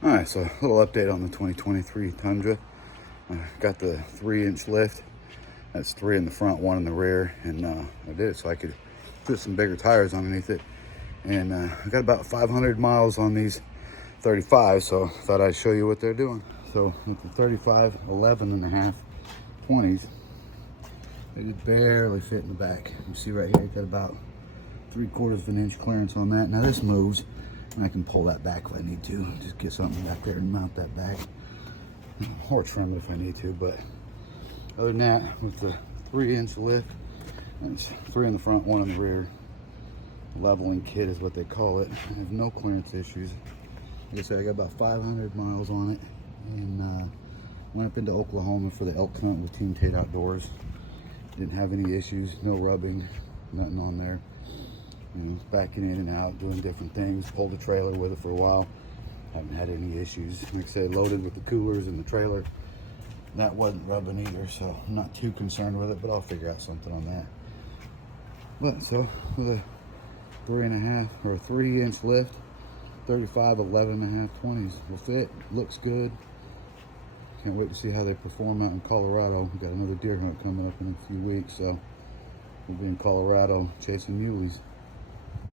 All right, so a little update on the 2023 Tundra. Got the 3-inch lift. That's 3 in the front, 1 in the rear, and I did it so I could put some bigger tires underneath it. And I got about 500 miles on these 35s, so I thought I'd show you what they're doing. So with the 35/11.5/20s, they just barely fit in the back. You see right here, got about 3/4 of an inch clearance on that. Now this moves, and I can pull that back if I need to. Just get something back there and mount that back, or trim it if I need to. But other than that, with the 3-inch lift, it's 3 in the front, 1 in the rear. Leveling kit is what they call it. I have no clearance issues. Like I said, I got about 500 miles on it, and went up into Oklahoma for the elk hunt with Team Tate Outdoors. Didn't have any issues, no rubbing, nothing on there. You know, backing in and out, doing different things. Pulled the trailer with it for a while. Haven't had any issues. Like I said, loaded with the coolers and the trailer. That wasn't rubbing either, so I'm not too concerned with it, but I'll figure out something on that. But so with a 3.5 or 3-inch lift, 35/11.5/20s will fit. Looks good. Can't wait to see how they perform out in Colorado. We got another deer hunt coming up in a few weeks, so we'll be in Colorado chasing muleys.